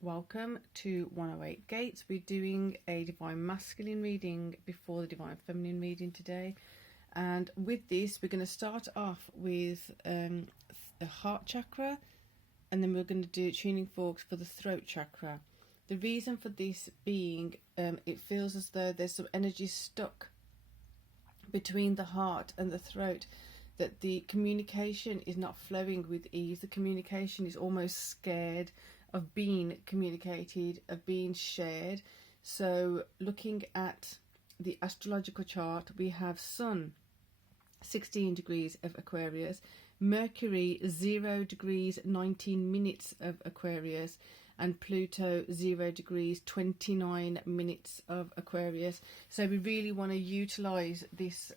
welcome to 108 Gates. We're doing a Divine Masculine reading before the Divine Feminine reading today. And with this, we're going to start off with the heart chakra, and then we're going to do tuning forks for the throat chakra. The reason for this being, it feels as though there's some energy stuck between the heart and the throat, that the communication is not flowing with ease. The communication is almost scared of being communicated, of being shared. So looking at the astrological chart, we have Sun 16 degrees of Aquarius, Mercury 0 degrees 19 minutes of Aquarius, and Pluto 0 degrees 29 minutes of Aquarius. So we really want to utilize this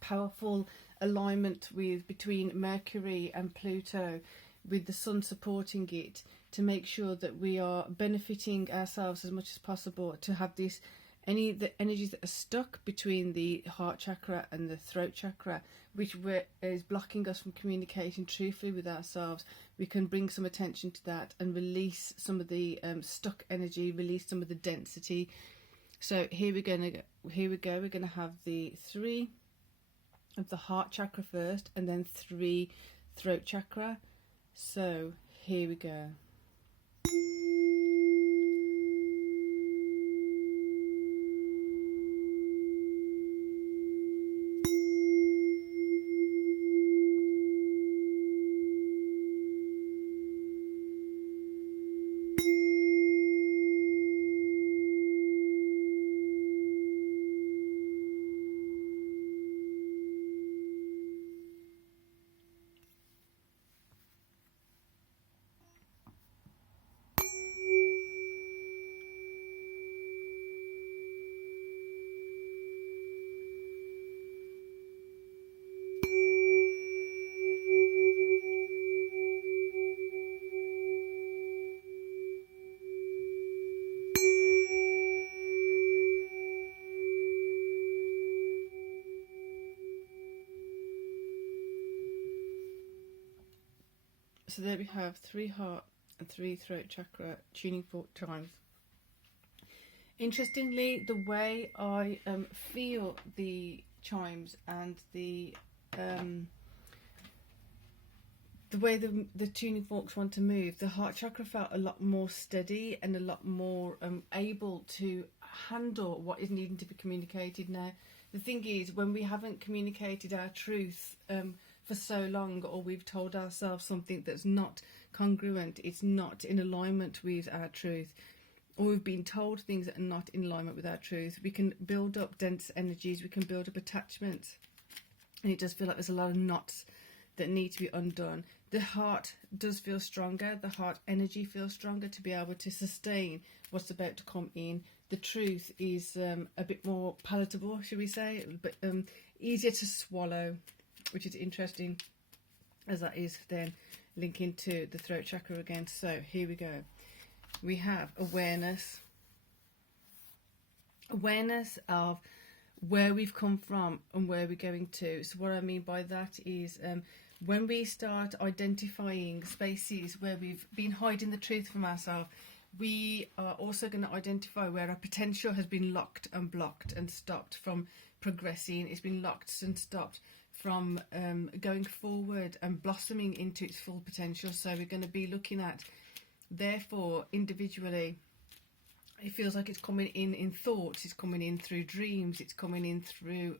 powerful alignment between Mercury and Pluto, with the Sun supporting it, to make sure that we are benefiting ourselves as much as possible, to have the energies that are stuck between the heart chakra and the throat chakra, which is blocking us from communicating truthfully with ourselves. We can bring some attention to that and release some of the stuck energy, release some of the density. So here we go. We're going to have the 3 of the heart chakra first, and then 3 throat chakra. So here we go. So there we have 3 heart and 3 throat chakra tuning fork chimes. Interestingly, the way I feel the chimes and the way the tuning forks want to move, the heart chakra felt a lot more steady and a lot more able to handle what is needing to be communicated now. The thing is, when we haven't communicated our truth for so long, or we've told ourselves something that's not congruent, it's not in alignment with our truth, or we've been told things that are not in alignment with our truth, we can build up dense energies, we can build up attachments, and it does feel like there's a lot of knots that need to be undone. The heart does feel stronger, the heart energy feels stronger to be able to sustain what's about to come in. The truth is a bit more palatable, should we say, but easier to swallow, which is interesting, as that is then linking to the throat chakra again. So here we go. We have awareness of where we've come from and where we're going to. So what I mean by that is when we start identifying spaces where we've been hiding the truth from ourselves, we are also going to identify where our potential has been locked and blocked and stopped from progressing. It's been locked and stopped from going forward and blossoming into its full potential. So we're going to be looking at, therefore, individually, it feels like it's coming in thoughts, it's coming in through dreams, it's coming in through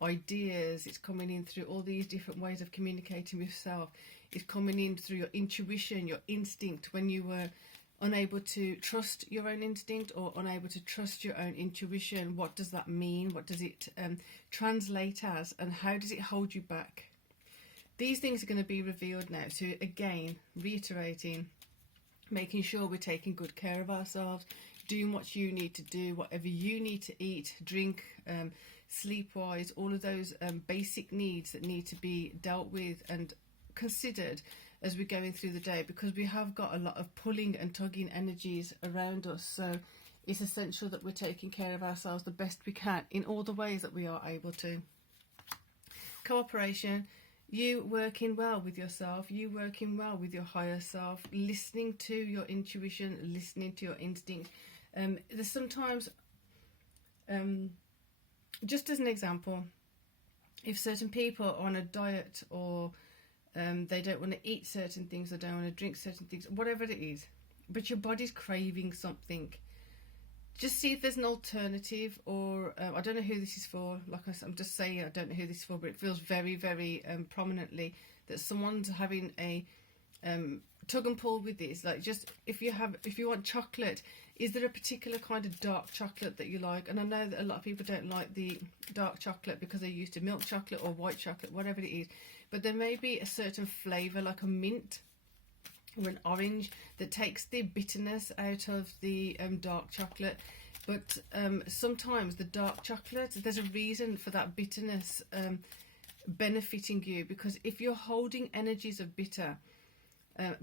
ideas, it's coming in through all these different ways of communicating with self. It's coming in through your intuition, your instinct, when you were unable to trust your own instinct or unable to trust your own intuition. What does that mean? What does it translate as, and how does it hold you back? These things are going to be revealed now. So again, reiterating, making sure we're taking good care of ourselves, doing what you need to do, whatever you need to eat, drink, sleep-wise, all of those basic needs that need to be dealt with and considered as we're going through the day, because we have got a lot of pulling and tugging energies around us. So it's essential that we're taking care of ourselves the best we can in all the ways that we are able to. Cooperation, You working well with yourself, you working well with your higher self, listening to your intuition, listening to your instinct. There's sometimes, just as an example, if certain people are on a diet, or they don't want to eat certain things, or don't want to drink certain things, whatever it is, but your body's craving something, just see if there's an alternative. Or I don't know who this is for, like I'm just saying, I don't know who this is for, but it feels very, very prominently that someone's having a tug and pull with this. Like, just if you want chocolate, is there a particular kind of dark chocolate that you like? And I know that a lot of people don't like the dark chocolate because they're used to milk chocolate or white chocolate, whatever it is, but there may be a certain flavour, like a mint or an orange, that takes the bitterness out of the dark chocolate. But sometimes the dark chocolate, there's a reason for that bitterness benefiting you, because if you're holding energies of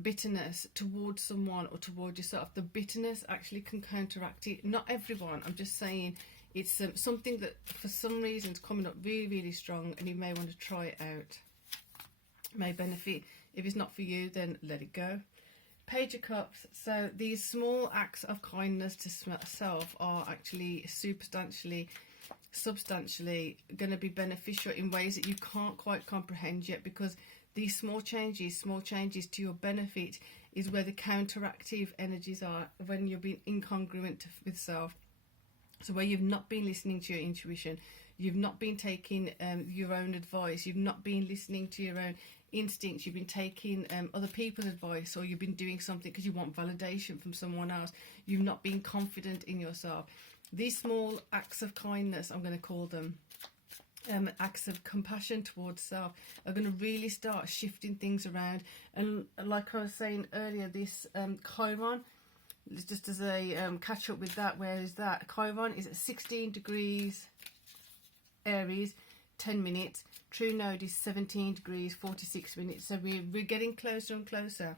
bitterness towards someone or toward yourself, the bitterness actually can counteract it. Not everyone, I'm just saying, it's something that for some reason is coming up really, really strong, and you may want to try it out. It may benefit. If it's not for you, then let it go. Page of Cups. So these small acts of kindness to self are actually substantially going to be beneficial in ways that you can't quite comprehend yet, because these small changes to your benefit is where the counteractive energies are when you're being incongruent with self. So where you've not been listening to your intuition, you've not been taking your own advice, you've not been listening to your own instincts, you've been taking other people's advice, or you've been doing something because you want validation from someone else, you've not been confident in yourself. These small acts of kindness, I'm going to call them, acts of compassion towards self, are going to really start shifting things around. And like I was saying earlier, this Chiron, just as a catch up with that, where is that? Chiron is at 16 degrees Aries, 10 minutes. True node is 17 degrees, 46 minutes. So we're getting closer and closer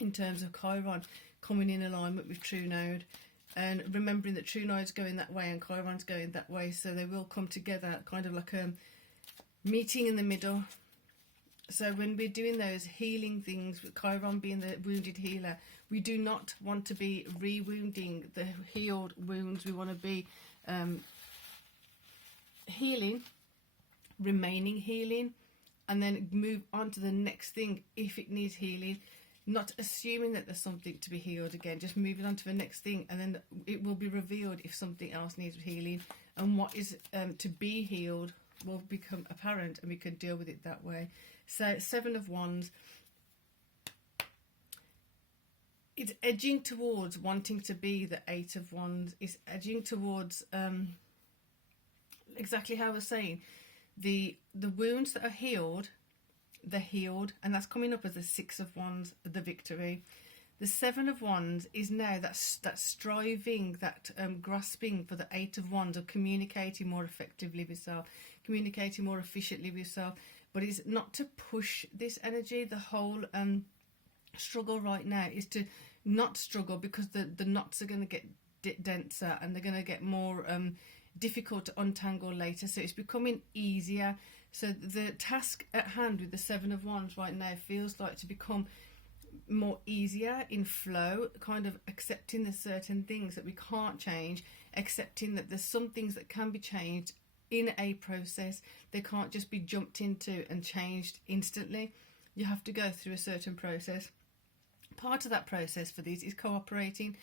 in terms of Chiron coming in alignment with true node. And remembering that true node's going that way and Chiron's going that way, so they will come together, kind of like a meeting in the middle. So when we're doing those healing things, with Chiron being the wounded healer, we do not want to be re-wounding the healed wounds. We want to be healing, remaining healing, and then move on to the next thing if it needs healing. Not assuming that there's something to be healed again, just moving on to the next thing, and then it will be revealed if something else needs healing, and what is to be healed will become apparent, and we can deal with it that way. So 7 of Wands, it's edging towards wanting to be the 8 of Wands. It's edging towards exactly how I was saying, the wounds that are healed, they're healed, and that's coming up as the 6 of Wands, the victory. The 7 of Wands is now that striving, that grasping for the 8 of Wands, of communicating more effectively with self, communicating more efficiently with self. But it's not to push this energy. The whole struggle right now is to not struggle, because the knots are going to get denser, and they're going to get more difficult to untangle later. So it's becoming easier. So the task at hand with the 7 of Wands right now feels like to become more easier in flow, kind of accepting there's certain things that we can't change, accepting that there's some things that can be changed in a process. They can't just be jumped into and changed instantly. You have to go through a certain process. Part of that process for these is cooperating.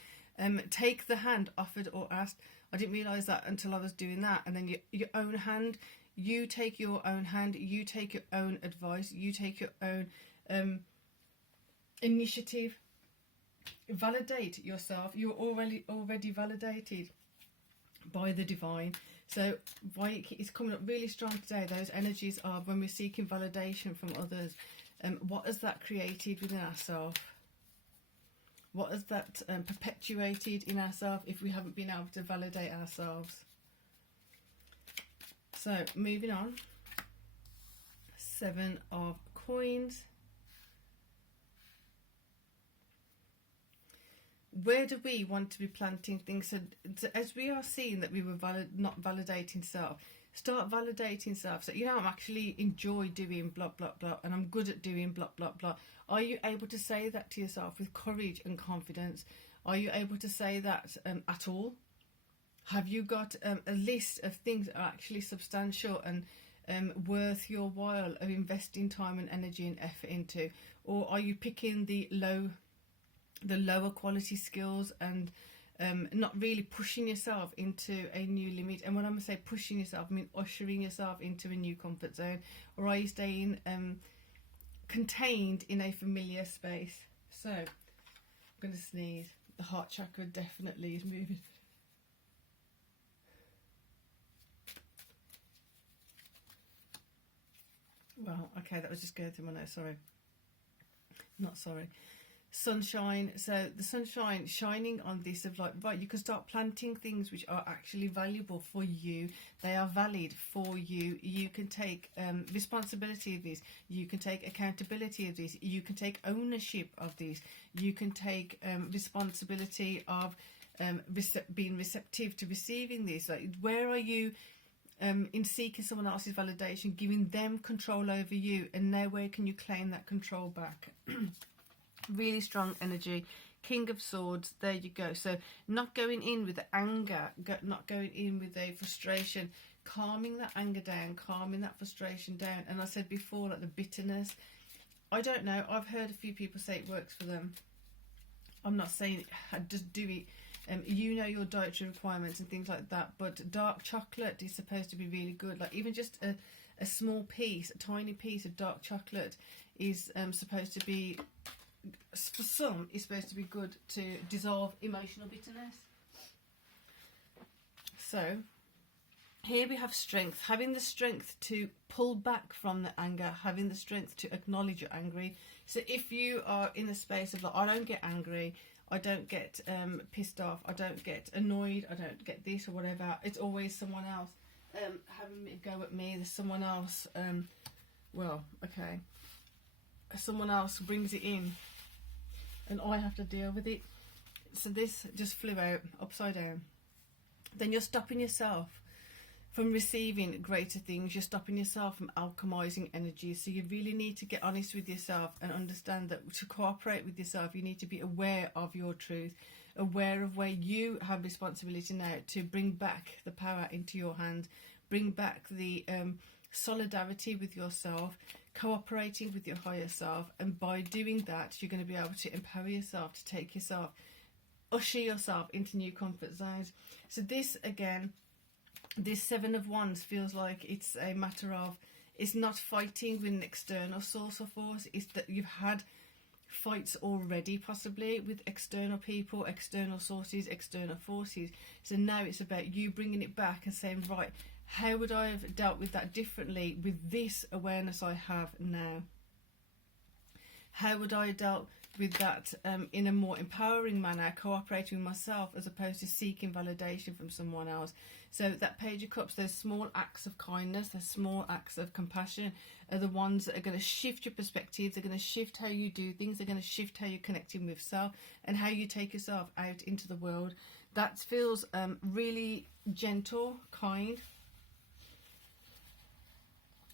Take the hand offered or asked. I didn't realise that until I was doing that. And then your own hand. You take your own hand, you take your own advice, you take your own initiative. Validate yourself. You're already validated by the divine. So why it's coming up really strong today, those energies are when we're seeking validation from others. What has that created within ourselves? What has that perpetuated in ourselves if we haven't been able to validate ourselves? So moving on, 7 of Coins. Where do we want to be planting things? So as we are seeing that we were not validating self, Start validating self. So, I'm actually enjoy doing blah, blah, blah, and I'm good at doing blah, blah, blah. Are you able to say that to yourself with courage and confidence? Are you able to say that at all? Have you got a list of things that are actually substantial and worth your while of investing time and energy and effort into? Or are you picking the lower quality skills and not really pushing yourself into a new limit? And when I'm going to say pushing yourself, I mean ushering yourself into a new comfort zone. Or are you staying contained in a familiar space? So I'm going to sneeze. The heart chakra definitely is moving. Well, okay, that was just going through my nose. Sorry. Not sorry. Sunshine. So the sunshine shining on this of like, right, you can start planting things which are actually valuable for you. They are valid for you. You can take responsibility of this. You can take accountability of this. You can take ownership of this. You can take responsibility of being receptive to receiving this. Like, where are you in seeking someone else's validation, giving them control over you, and now where can you claim that control back? Really strong energy. King of Swords, there you go. So not going in with the anger, not going in with a frustration, calming that anger down, calming that frustration down. And I said before, like the bitterness, I don't know, I've heard a few people say it works for them. I'm not saying just do it. You know your dietary requirements and things like that, but dark chocolate is supposed to be really good. Like even just a small piece, a tiny piece of dark chocolate is supposed to be, for some, is supposed to be good to dissolve emotional bitterness. So here we have strength, having the strength to pull back from the anger, having the strength to acknowledge you're angry. So if you are in a space of like, I don't get angry, I don't get pissed off, I don't get annoyed, I don't get this or whatever, it's always someone else having a go at me. There's someone else, well, okay, someone else brings it in and I have to deal with it. So this just flew out upside down. Then you're stopping yourself from receiving greater things. You're stopping yourself from alchemizing energy. So you really need to get honest with yourself and understand that to cooperate with yourself, you need to be aware of your truth, aware of where you have responsibility now to bring back the power into your hand, bring back the solidarity with yourself, cooperating with your higher self. And by doing that, you're going to be able to empower yourself to take yourself, usher yourself into new comfort zones. So this again, this Seven of Wands feels like it's a matter of, it's not fighting with an external source of force, it's that you've had fights already possibly with external people, external sources, external forces. So now it's about you bringing it back and saying, right, how would I have dealt with that differently with this awareness I have now? How would I have dealt with that in a more empowering manner, cooperating with myself as opposed to seeking validation from someone else? So that Page of Cups, those small acts of kindness, those small acts of compassion are the ones that are going to shift your perspective. They're going to shift how you do things. They're going to shift how you're connecting with self and how you take yourself out into the world. That feels really gentle, kind.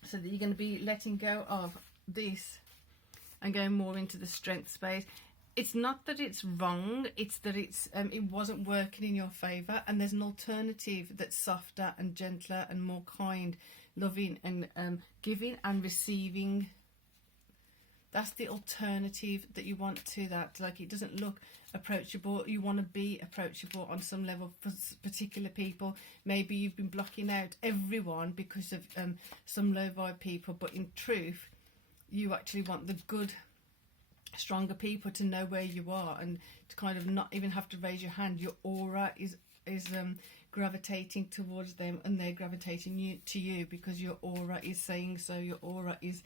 So that you're going to be letting go of this and going more into the strength space. It's not that it's wrong, it's that it's it wasn't working in your favour, and there's an alternative that's softer and gentler and more kind, loving and giving and receiving. That's the alternative that you want to that. Like, it doesn't look approachable. You want to be approachable on some level for particular people. Maybe you've been blocking out everyone because of some low vibe people, but in truth you actually want the good, stronger people to know where you are and to kind of not even have to raise your hand. Your aura is gravitating towards them, and they're gravitating to you because your aura is saying so. Your aura is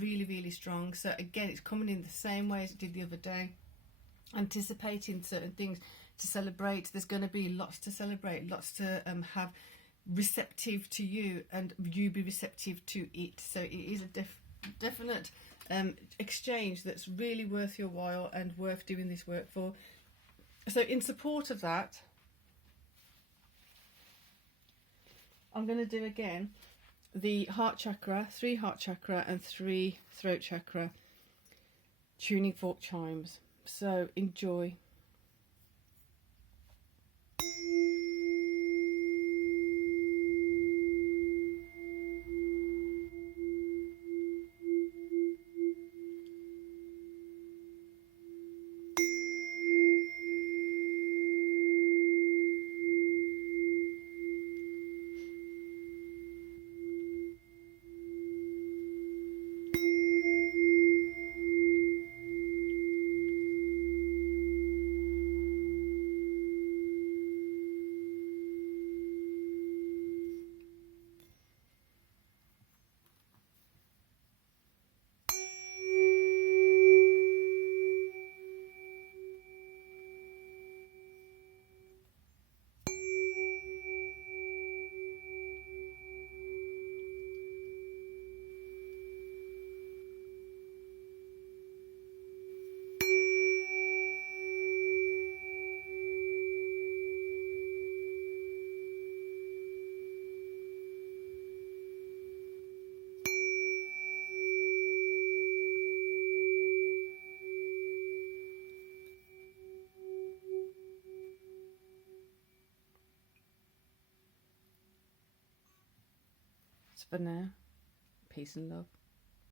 really, really strong. So again, it's coming in the same way as it did the other day, anticipating certain things to celebrate. There's going to be lots to celebrate, lots to have receptive to you, and you be receptive to it. So it is a definite exchange that's really worth your while and worth doing this work for. So in support of that, I'm going to do again the heart chakra, 3 heart chakra and 3 throat chakra tuning fork chimes. So enjoy. So for now, peace and love.